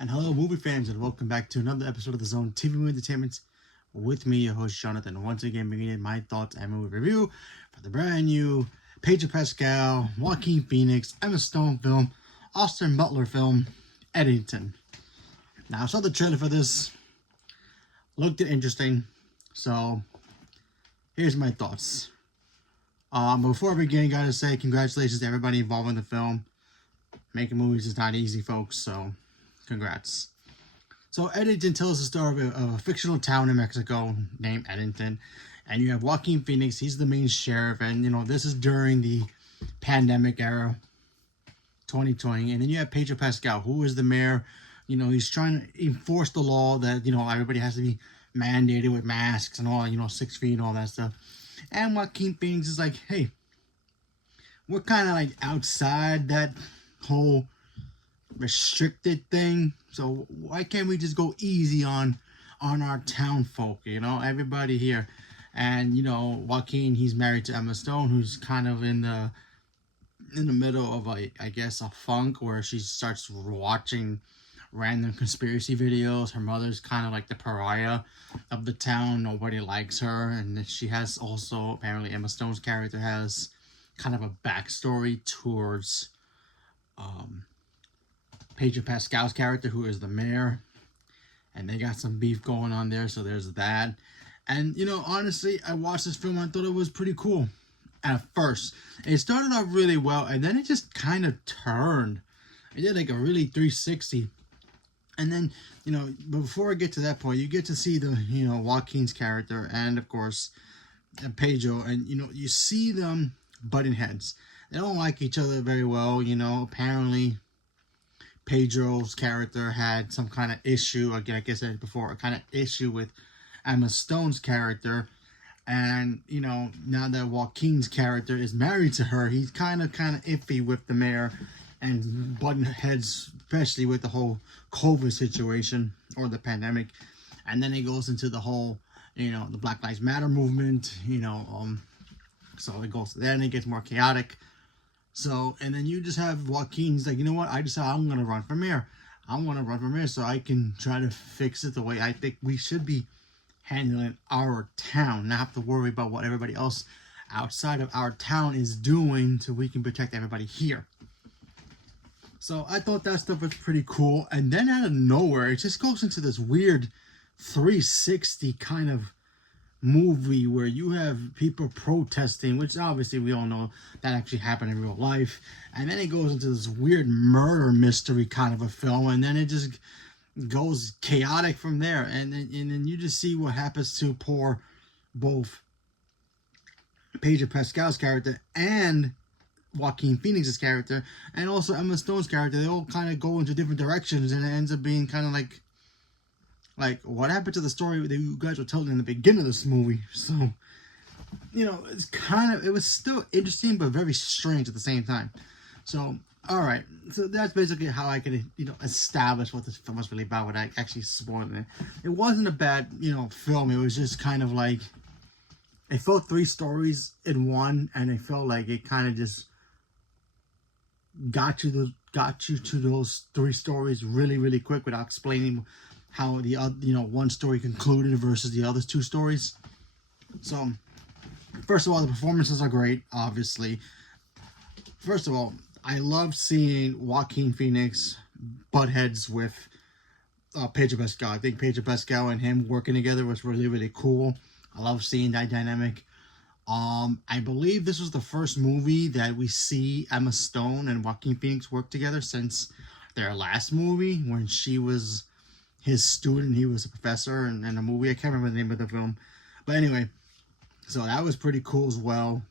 And hello, movie fans, and welcome back to another episode of the Zone TV Movie Entertainment with me, your host Jonathan. Once again, bringing in my thoughts and movie review for the brand new Pedro Pascal, Joaquin Phoenix, Emma Stone film, Austin Butler film, Eddington. Now, I saw the trailer for this, looked interesting, so here's my thoughts. Before I begin, gotta say congratulations to everybody involved in the film. Making movies is not easy, folks, so congrats. So Eddington tells the story of a fictional town in Mexico named Eddington, and you have Joaquin Phoenix. He's the main sheriff, and this is during the pandemic era, 2020. And then you have Pedro Pascal, who is the mayor. He's trying to enforce the law that everybody has to be mandated with masks and all, 6 feet and all that stuff. And Joaquin Phoenix is like, hey, we're kind of like outside that whole restricted thing, so why can't we just go easy on our town folk, everybody here. And Joaquin, he's married to Emma Stone, who's kind of in the middle of I guess a funk where she starts watching random conspiracy videos. Her mother's kind of like the pariah of the town. Nobody likes her. And she has also, apparently Emma Stone's character has kind of a backstory towards Pedro Pascal's character, who is the mayor, and they got some beef going on there, so there's that. And honestly, I watched this film and I thought it was pretty cool. At first, it started off really well, and then it just kind of turned. It did like a really 360. And then, before I get to that point, you get to see the, Joaquin's character and, of course, Pedro. And, you see them butting heads. They don't like each other very well, Apparently, Pedro's character had some kind of issue, again, like I said before, a kind of issue with Emma Stone's character. And, now that Joaquin's character is married to her, he's kind of iffy with the mayor and butting heads, especially with the whole COVID situation or the pandemic. And then it goes into the whole, the Black Lives Matter movement, so it goes there and it gets more chaotic. So, and then you just have Joaquin's like, I decided I'm going to run for mayor. I want to run for mayor so I can try to fix it the way I think we should be handling our town. Not have to worry about what everybody else outside of our town is doing so we can protect everybody here. So I thought that stuff was pretty cool. And then out of nowhere, it just goes into this weird 360 kind of movie where you have people protesting, which obviously we all know that actually happened in real life. And then it goes into this weird murder mystery kind of a film, and then it just goes chaotic from there. And then you just see what happens to poor both Pedro Pascal's character and Joaquin Phoenix's character, and also Emma Stone's character. They all kind of go into different directions, and it ends up being kind of like what happened to the story that you guys were telling in the beginning of this movie. So, it was still interesting, but very strange at the same time. So, all right. So that's basically how I could, establish what this film was really about without actually spoiling it. It wasn't a bad, film. It was just kind of like, it felt 3 stories in one, and it felt like it kind of just got you to those 3 stories really, really quick without explaining how the other, one story concluded versus the other 2 stories. So, first of all, the performances are great, obviously. First of all, I love seeing Joaquin Phoenix butt heads with Pedro Pascal. I think Pedro Pascal and him working together was really, really cool. I love seeing that dynamic. I believe this was the first movie that we see Emma Stone and Joaquin Phoenix work together since their last movie, when she was his student. He was a professor in a movie. I can't remember the name of the film, but anyway, so that was pretty cool as well.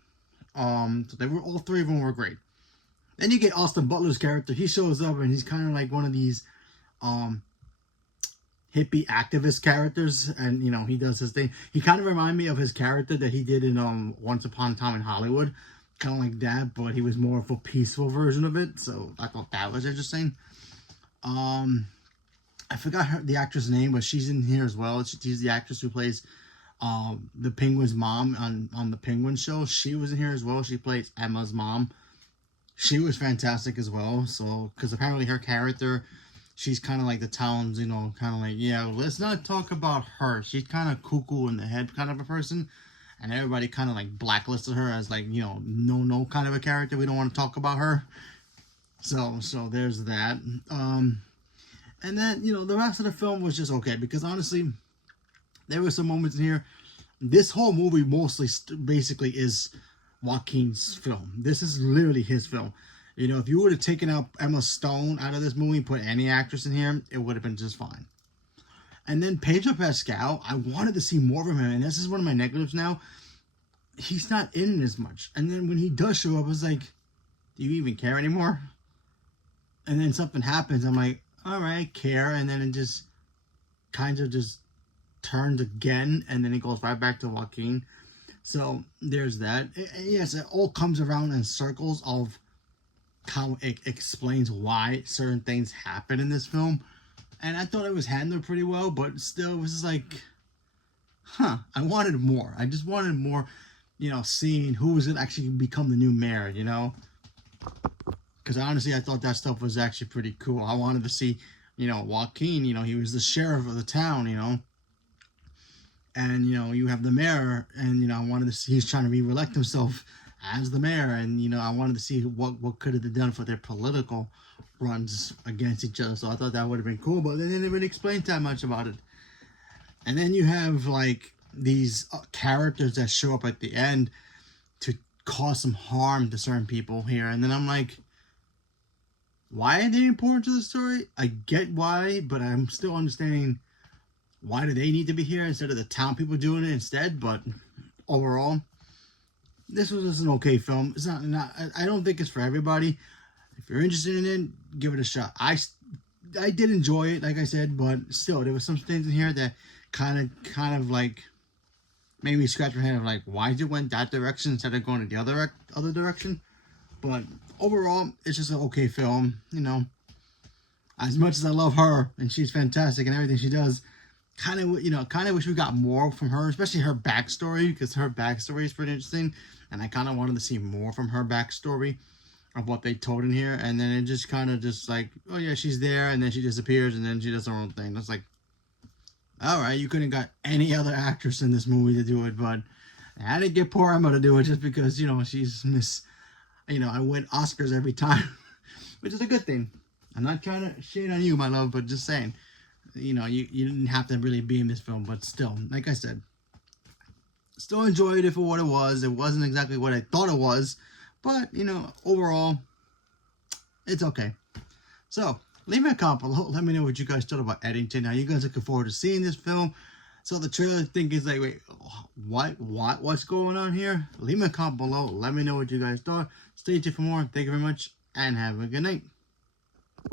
So they were, all 3 of them were great. Then you get Austin Butler's character. He shows up and he's kind of like one of these hippie activist characters, and he does his thing. He kind of reminded me of his character that he did in Once Upon a Time in Hollywood, kind of like that, but he was more of a peaceful version of it. So I thought that was interesting. I forgot the actress' name, but she's in here as well. She's the actress who plays the Penguin's mom on the Penguin show. She was in here as well. She plays Emma's mom. She was fantastic as well. So, because apparently her character, she's kind of like the town's, you know, kind of like, yeah, let's not talk about her. She's kind of cuckoo in the head kind of a person. And everybody kind of like blacklisted her as like, you know, no kind of a character. We don't want to talk about her. So there's that. And then, you know, the rest of the film was just okay. Because honestly, there were some moments in here. This whole movie mostly basically is Joaquin's film. This is literally his film. You know, if you would have taken out Emma Stone out of this movie and put any actress in here, it would have been just fine. And then Pedro Pascal, I wanted to see more from him. And this is one of my negatives now. He's not in it as much. And then when he does show up, it's like, do you even care anymore? And then something happens. I'm like, all right, care. And then it just kind of just turns again. And then it goes right back to Joaquin. So there's that. Yes, it all comes around in circles of how it explains why certain things happen in this film. And I thought it was handled pretty well, but still, it was just like, I wanted more. I just wanted more, you know, seeing who was going to actually become the new mayor, you know? Because honestly, I thought that stuff was actually pretty cool. I wanted to see, you know, Joaquin, you know, he was the sheriff of the town, you know? And, you know, you have the mayor, and, you know, I wanted to see, he's trying to re-elect himself as the mayor, and, you know, I wanted to see what could have been done for their political runs against each other. So I thought that would have been cool, but they didn't really explain that much about it. And then you have like these characters that show up at the end to cause some harm to certain people here, and then I'm like, why are they important to the story? I get why, but I'm still understanding why do they need to be here instead of the town people doing it instead. But overall, this was just an okay film. It's not I don't think it's for everybody. If you're interested in it, give it a shot. I did enjoy it, like I said, but still, there was some things in here that kind of like made me scratch my head of like, why did it went that direction instead of going to the other direction? But overall, it's just an okay film, you know. As much as I love her, and she's fantastic and everything she does, kind of wish we got more from her, especially her backstory, because her backstory is pretty interesting, and I kind of wanted to see more from her backstory of what they told in here. And then it just kind of just like, oh yeah, she's there, and then she disappears, and then she does her own thing. That's like, all right, you couldn't have got any other actress in this movie to do it, but I didn't get poor Emma to do it just because, you know, she's Miss, you know, I win Oscars every time, which is a good thing. I'm not trying to shade on you, my love, but just saying, you know, you didn't have to really be in this film, but still, like I said, still enjoyed it for what it was. It wasn't exactly what I thought it was, but, you know, overall, it's okay. So, leave me a comment below. Let me know what you guys thought about Eddington. Are you guys looking forward to seeing this film? So the trailer thing is like, wait, what's going on here? Leave me a comment below. Let me know what you guys thought. Stay tuned for more. Thank you very much, and have a good night.